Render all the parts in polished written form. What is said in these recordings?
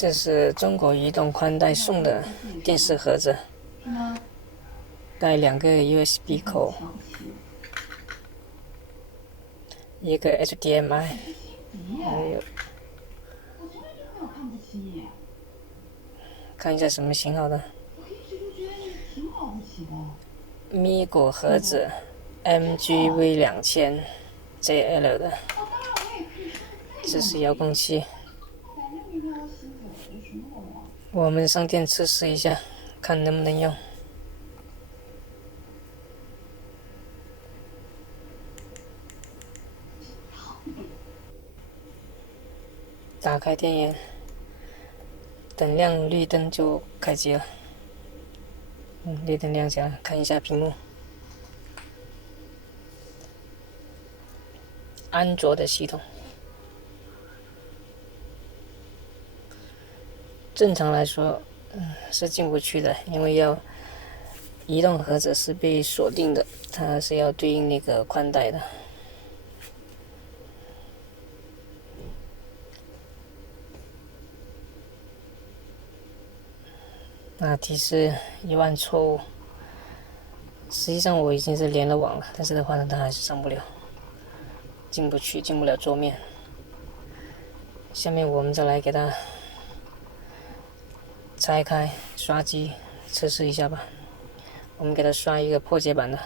这是中国移动宽带送的电视盒子，带2个 USB 口，一个 HDMI， 还有看一下什么型号的。咪果盒子 MGV2000 JL 的，这是遥控器。我们上电测试一下，看能不能用。打开电源，等亮绿灯就开机了。绿灯亮起来，看一下屏幕。安卓的系统，正常来说，是进不去的，因为移动盒子是被锁定的，它是要对应那个宽带的。那提示1万错误。实际上我已经是连了网了，但是的话呢，它还是上不了，进不了桌面。下面我们再来给它拆开刷机测试一下吧。我们给它刷一个破解版的。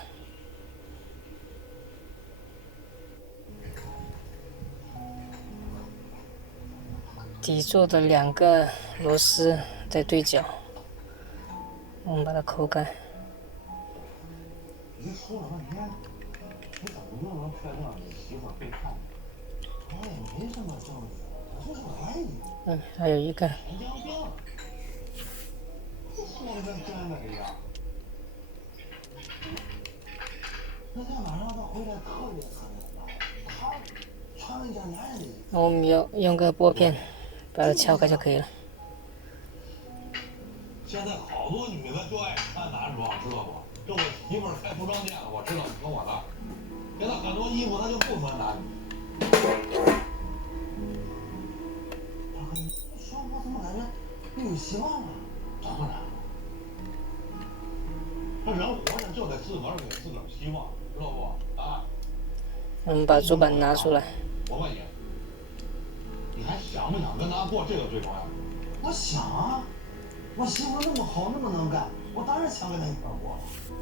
底座的2个螺丝在对角，我们把它抠开。你说了半天，你怎么又能确定你媳妇背叛你？我也没什么证据，我就是怀疑。还有一个。神经病！说的跟真的一样。那天晚上他回来特别早，他穿了一件男人的衣服。我们用个拨片把它撬开就可以了。现在好多女的就爱穿男装，知道不？这我媳妇开服装店了，我知道，你听我的。现在很多衣服她就不分男女。大哥，你说我怎么感觉又有希望了？当然了，这人活着就得自个儿给自个儿希望，知道不？啊！我们把主板拿出来。我问你，你还想不想跟他过？这个最重要。我想啊，我媳妇那么好，那么能干，我当然想跟她一块过。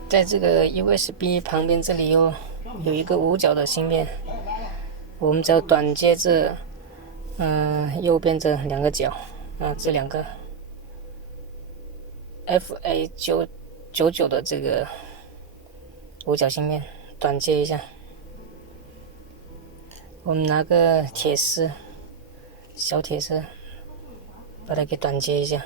在这个 USB 旁边这里有一个5角的芯片，我们只要短接这右边这2个角这2个 FA999的这个5角芯片短接一下。我们拿个铁丝，小铁丝，把它给短接一下。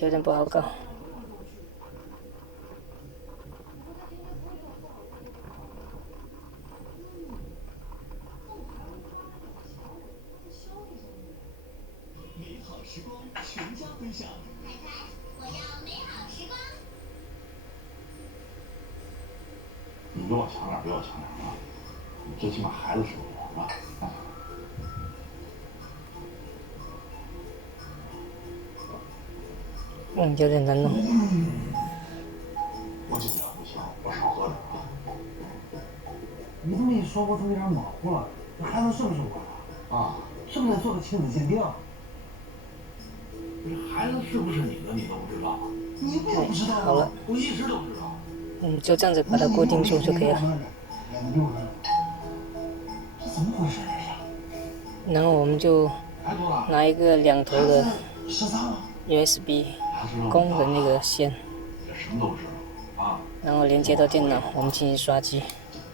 有点不好搞。美好时光，全家分享。太太，我要美好时光。你给我强点，给我强点啊！你最起码孩子是我是吧？有点难弄。我尽量不行，我少喝点啊。你这么一说，我怎么有点模糊了？这孩子是不是我的？啊，是不是得做个亲子鉴定？这孩子是不是你的，你都不知道？你不也不知道吗？好了，我一直都知道。就这样子把它固定住就可以了。这怎么回事呀？然后我们就拿一个2头的 USB 供的那个线，然后连接到电脑，我们进行刷机。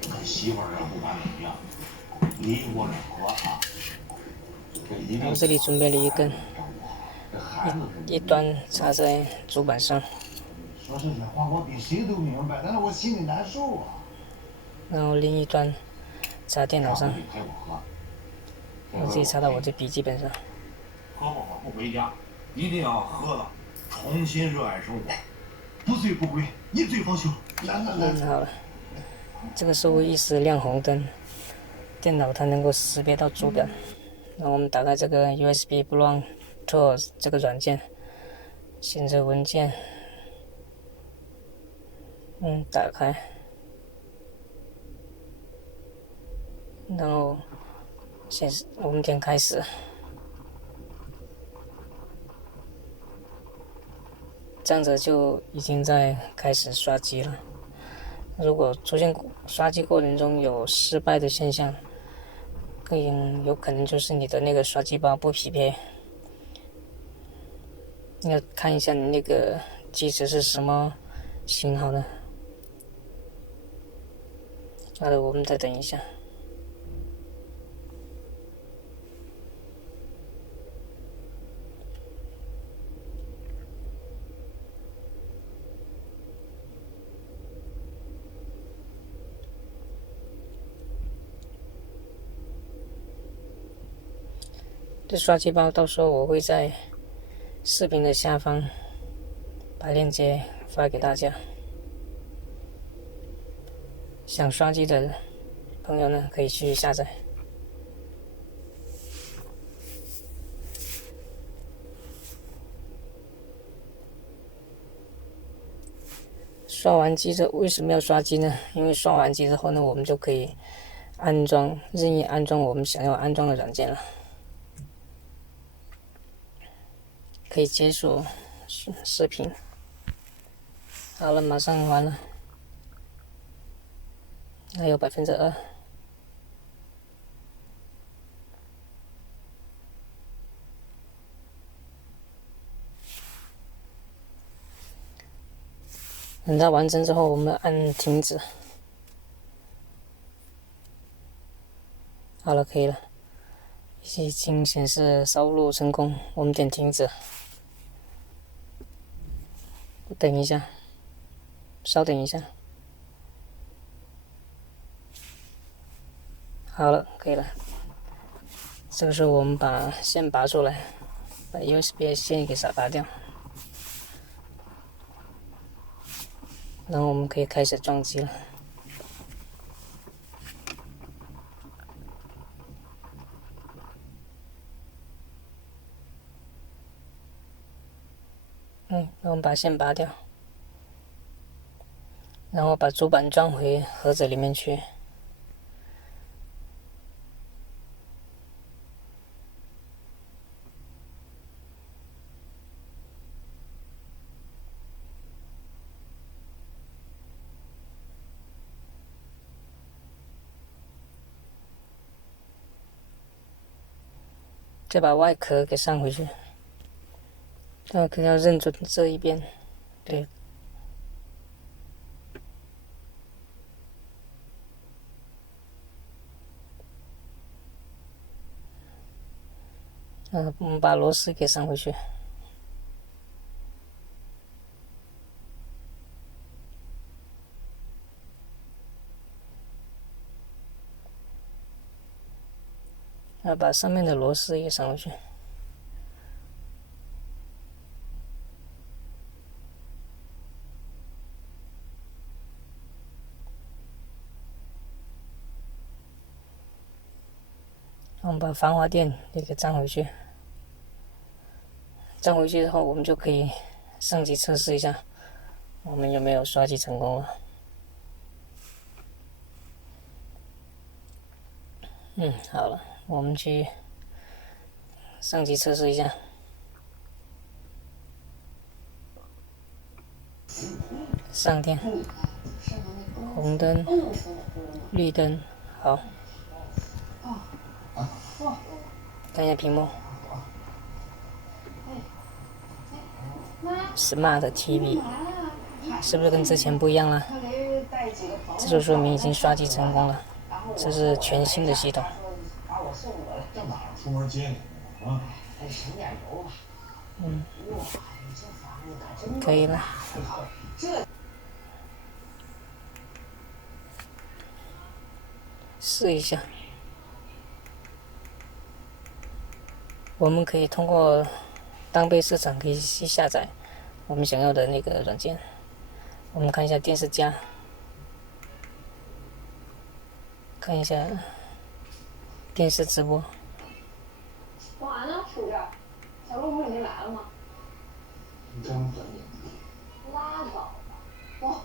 跟媳妇儿要不管你一样，你我两个啊。然后这里准备了一根，一端插在主板上。说这些话我比谁都明白，但是我心里难受啊。然后另一端插电脑上，然后自己插到我这笔记本上。喝饱不回家，一定要喝了，重新热爱生活，不醉不归，一醉方休。好了。这个时候一时亮红灯，电脑它能够识别到主板。那我们打开这个 USB Bluetooth Tools 这个软件，选择文件，打开，然后显示我们点开始，这样子就已经在开始刷机了。如果出现刷机过程中有失败的现象，有可能就是你的那个刷机包不匹配。要看一下你那个机子是什么型号的。好的，我们再等一下。这刷机包到时候我会在视频的下方把链接发给大家，想刷机的朋友呢可以去下载。刷完机之后为什么要刷机呢？因为刷完机之后呢，我们就可以任意安装我们想要安装的软件了，可以解锁视频。好了，马上完了，还有2%。等它完成之后，我们按停止。好了，可以了，已经显示烧录成功。我们点停止，等一下，稍等一下。好了，可以了。这个时候我们把线拔出来，把 USB 线给拔掉，然后我们可以开始装机了。那我们把线拔掉，然后把主板装回盒子里面去。再把外壳给上回去，外壳要认准这一边，对。我们把螺丝给上回去。把上面的螺丝也上回去。我们把防滑垫也给粘回去。粘回去之后，我们就可以上机测试一下，我们有没有刷机成功了。好了，我们去上机测试一下。上电，红灯，绿灯，好。看一下屏幕。Smart TV 是不是跟之前不一样了？这就说明已经刷机成功了。这是全新的系统。可以了。试一下。我们可以通过当被市场可以去下载我们想要的那个软件。我们看一下电视家。看一下电视直播。干啥呢？叔这儿，小鹿不是已经来了吗？你这么专业？拉倒吧，走。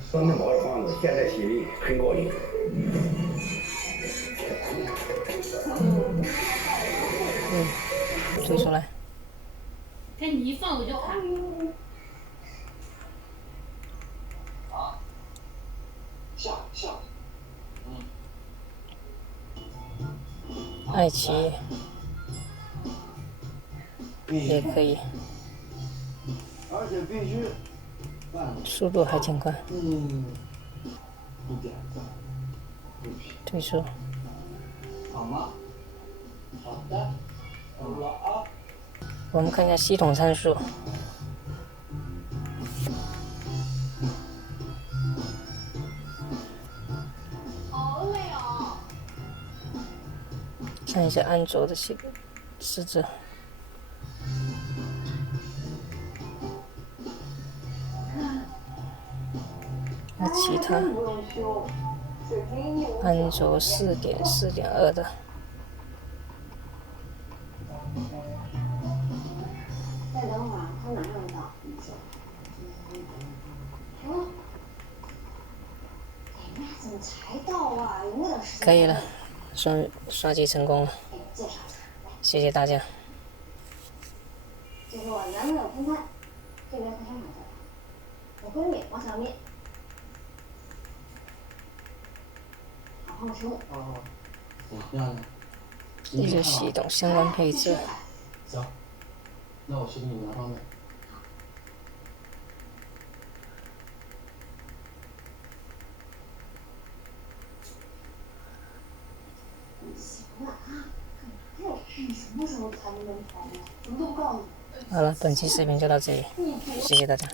酸面包的房子现在心里很高兴。推出来。看你一放我就卡。啊，下。爱奇艺也可以，而且必须速度还挺快。一点赞，推出。好吗？好的，好了啊。我们看一下系统参数。好累哦。看一下安卓的设置。那其他安卓4.4.2的。再等会儿，他马上到。哦。哎，那怎么才到啊？有点时间。可以了，刷机成功了。介绍一下，谢谢大家。这是我男朋友潘潘，这边快商场在。我闺蜜王小咪。好好听。哦，那呢？这是系统相关配置。行，那我去给你们拿方便。行了啊，干嘛呀？你什么时候才能跑呢？怎么都不告诉我？好了，本期视频就到这里，谢谢大家。